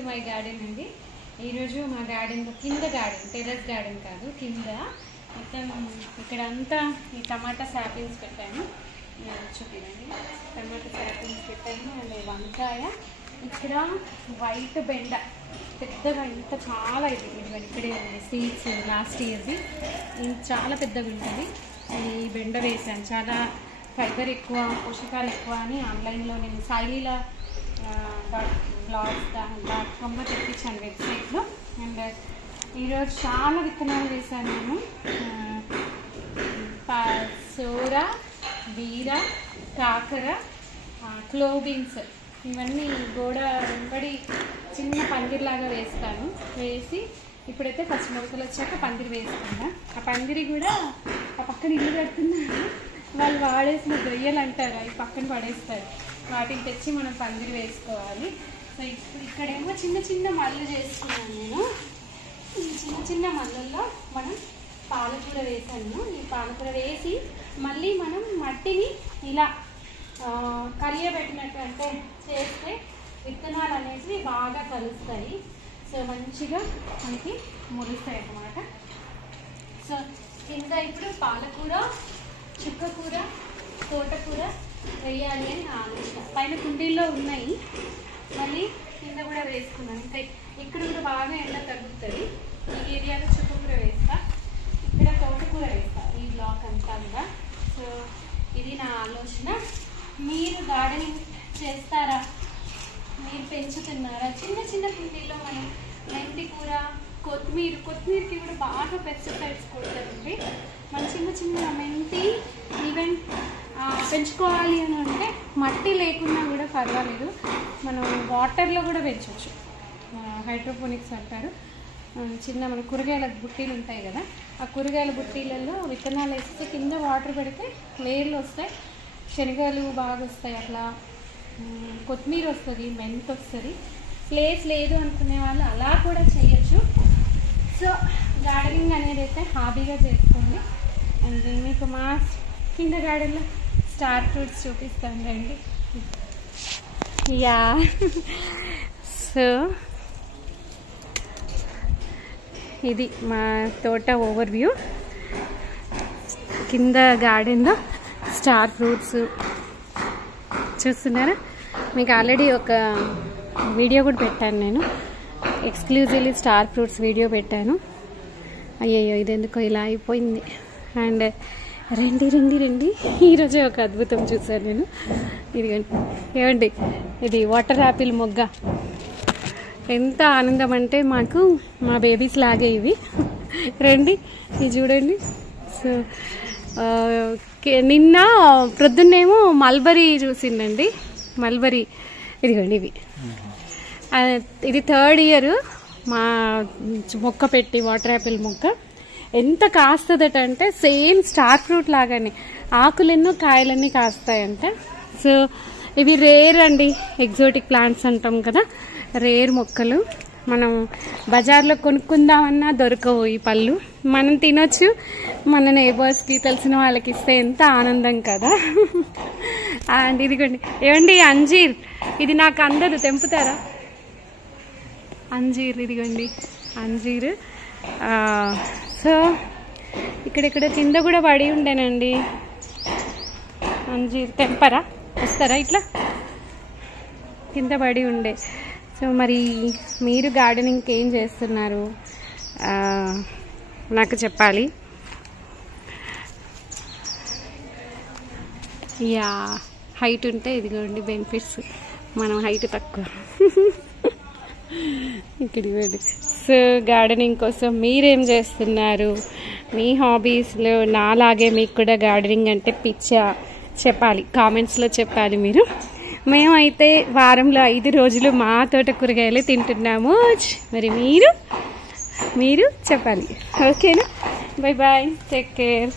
To my garden అండి. ఈరోజు మా గార్డెన్లో కింద గార్డెన్, టెర్రస్ గార్డెన్ కాదు, కింద మొత్తం ఇక్కడ అంతా ఈ టమాటా శాప్లింగ్స్ పెట్టాను. చూపినండి, టమాటా శాప్లింగ్స్ పెట్టాను. అండ్ వంకాయ, ఇక్కడ వైట్ బెండ పెద్దగా, ఇంత చాలా ఇదిగోండి ఇక్కడే ఉంది సీడ్స్, లాస్ట్ ఇయర్ది. చాలా పెద్దగా ఉంటుంది. ఈ బెండ వేసాను, చాలా ఫైబర్ ఎక్కువ, పోషకాలు ఎక్కువ అని ఆన్లైన్లో నేను సాయిలీలా .com తెప్పించాను వెబ్సైట్లో. అండ్ ఈరోజు చాలా విత్తనాలు వేసాను నేను. సోరా, బీర, కాకర, క్లోబీన్స్ ఇవన్నీ గోడ వెంబడి చిన్న పందిరిలాగా వేస్తాను. వేసి ఇప్పుడైతే ఫస్ట్ మొలకలు వచ్చాక పందిరి వేస్తున్నా. ఆ పందిరి కూడా ఆ పక్కన ఇల్లు కడుతున్నారు, వాళ్ళు వాడేసిన గొయ్యలు అంటారు, అవి పక్కన పడేస్తారు. వాటిని తెచ్చి మనం పందిరి వేసుకోవాలి. సో ఇప్పుడు ఇక్కడేమో చిన్న చిన్న మల్లు చేసుకున్నాను నేను. ఈ చిన్న చిన్న మల్లల్లో మనం పాలకూర వేసాను. ఈ పాలకూర వేసి మళ్ళీ మనం మట్టిని ఇలా కలియబెట్టినట్టు అంటే చేస్తే విత్తనాలు అనేవి బాగా కలుస్తాయి. సో మంచిగా మనకి మురుస్తాయి అన్నమాట. సో కింద ఇప్పుడు పాలకూర, చుక్కకూర, తోటకూర వేయాలి అని నా ఆలోచన. పైన కుండీల్లో ఉన్నాయి, మళ్ళీ కింద కూడా వేసుకున్నాను. ఇంకా ఇక్కడ కూడా బాగా ఎండ తగ్గుతుంది. ఈ ఏరియాలో చుక్కకూర వేస్తా, ఇక్కడ తోటకూర వేస్తా, ఈ బ్లాక్ అంతా కూడా. సో ఇది నా ఆలోచన. మీరు గార్డెనింగ్ చేస్తారా? మీరు పెంచుతున్నారా? చిన్న చిన్న కుండీల్లో మనం మెంతి కూర, కొత్తిమీరకి కూడా బాగా పెస్టిసైడ్స్ కొడతారండి. మన చిన్న చిన్న మెంతి ఈవెన్ పెంచుకోవాలి అని అంటే మట్టి లేకున్నా కూడా పర్వాలేదు, మనం వాటర్లో కూడా పెంచవచ్చు. హైడ్రోపోనిక్స్ అంటారు. చిన్న మన కూరగాయల బుట్టీలు ఉంటాయి కదా, ఆ కూరగాయల బుట్టీలలో విత్తనాలు వేస్తే కింద వాటర్ పెడితే వేర్లు వస్తాయి, శనగలు బాగా వస్తాయి. అట్లా కొత్తిమీర వస్తుంది, మెంతి వస్తుంది. ప్లేస్ లేదు అనుకునే వాళ్ళు అలా కూడా చేయొచ్చు. సో గార్డెనింగ్ అనేది అయితే హాబీగా చేసుకోండి. అండ్ మీకు మా కింద గార్డెన్లో స్టార్ ఫ్రూట్స్ చూపిస్తాను రండి. యా, సో ఇది మా తోట ఓవర్ వ్యూ. కింద గార్డెన్లో స్టార్ ఫ్రూట్స్ చూస్తున్నారా? మీకు ఆల్రెడీ ఒక వీడియో కూడా పెట్టాను నేను, ఎక్స్క్లూజివ్లీ స్టార్ ఫ్రూట్స్ వీడియో పెట్టాను. అయ్యయ్యో ఇది ఎందుకో ఇలా అయిపోయింది. అండ్ రండి రండి రండి, ఈరోజు ఒక అద్భుతం చూసాను నేను. ఏమండి, ఇది వాటర్ యాపిల్ మొగ్గ. ఎంత ఆనందం అంటే మాకు మా బేబీస్ లాగే ఇవి. రండి ఇది చూడండి. సో నిన్న ప్రొద్దున్నేమో మల్బరీ చూసిందండి, మల్బరీ. ఇదిగోండి ఇవి. ఇది 3rd ఇయర్ మా మొక్క పెట్టి, వాటర్ యాపిల్ మొక్క. ఎంత కాస్తుందట అంటే సేమ్ స్టార్ ఫ్రూట్ లాగానే ఆకులెన్నో కాయలన్నీ కాస్తాయంట. సో ఇవి రేర్ అండి, ఎగ్జోటిక్ ప్లాంట్స్ అంటాం కదా, రేర్ మొక్కలు. మనం బజార్లో కొనుక్కుందామన్నా దొరకవు ఈ పళ్ళు. మనం తినొచ్చు, మన నేబర్స్కి, తెలిసిన వాళ్ళకి ఇస్తే ఎంత ఆనందం కదా. అండ్ ఇదిగోండి, ఏమండి అంజీర్, ఇది నాకు అందరూ తెంపుతారా? అంజీర్, ఇదిగోండి అంజీర్. సో ఇక్కడ కింద కూడా పడి ఉండేనండి అంజీర్. తెంపరా? వస్తారా? ఇట్లా కింద పడి ఉండే. సో మరి మీరు గార్డెనింగ్కి ఏం చేస్తున్నారు నాకు చెప్పాలి. యా, హైట్ ఉంటే ఇదిగోండి బెనిఫిట్స్. మనం హైట్ తక్కువ. ఇక్కడ ఇవ్వండి. సో గార్డెనింగ్ కోసం మీరేం చేస్తున్నారు? మీ హాబీస్లో నాలాగే మీకు కూడా గార్డెనింగ్ అంటే పిచ్చా? చెప్పాలి, కామెంట్స్లో చెప్పాలి మీరు. మేమైతే వారంలో 5 రోజులు మా తోట కూరగాయలే తింటున్నాము. మరి మీరు చెప్పాలి. ఓకేనా? Bye bye, take care.